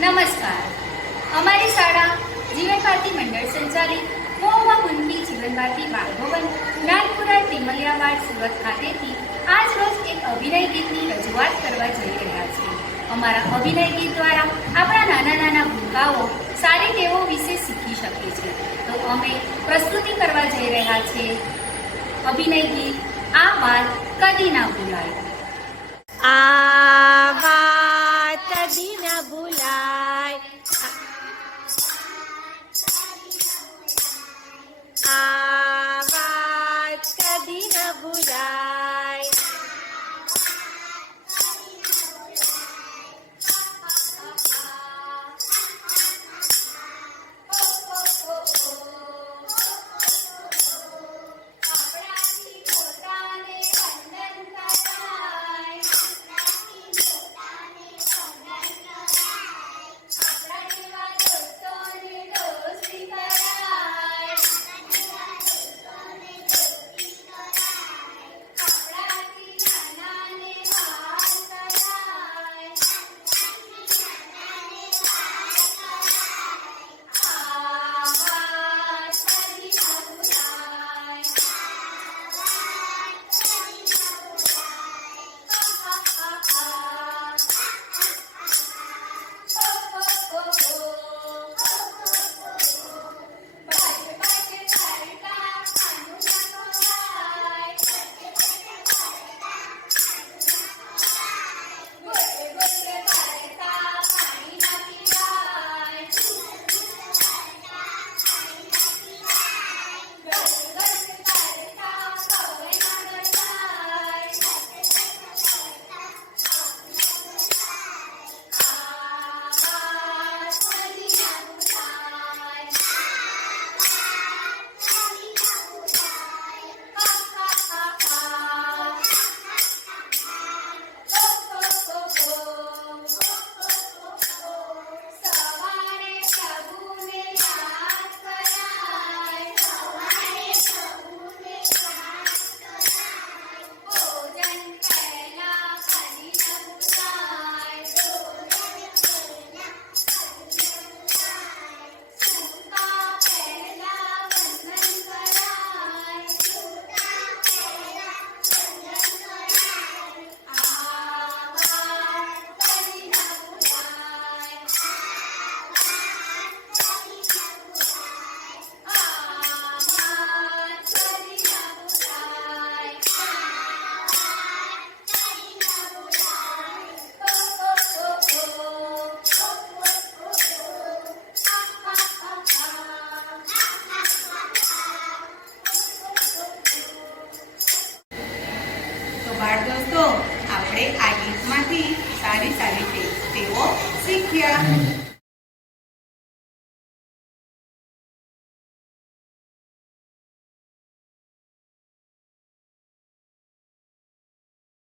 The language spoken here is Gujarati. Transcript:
નમસ્કાર. અમારી શાળા જીવન ભારતી મંડળ સંચાલિત મહોબા મુનકી જીવન ભારતી બાળભવન નાનપુરા ટીમલિયાવાડ સુરત ખાતેથી આજ રોજ એક અભિનય ગીતની રજૂઆત કરવા જઈ રહ્યા છે અમારા અભિનય ગીત દ્વારા આપણા નાના નાના ભૂલકાઓ સારી ટેવો વિશે શીખી શકે છે તો અમે પ્રસ્તુતિ કરવા જઈ રહ્યા છીએ. અભિનય ગીત, આ વાત કદી ના ભૂલાય. આ વાત કદી ના ભૂલાય. ન બાળ દોસ્તો. આપણે આ ગીતમાંથી સારી સારી ટેવો શીખ્યા.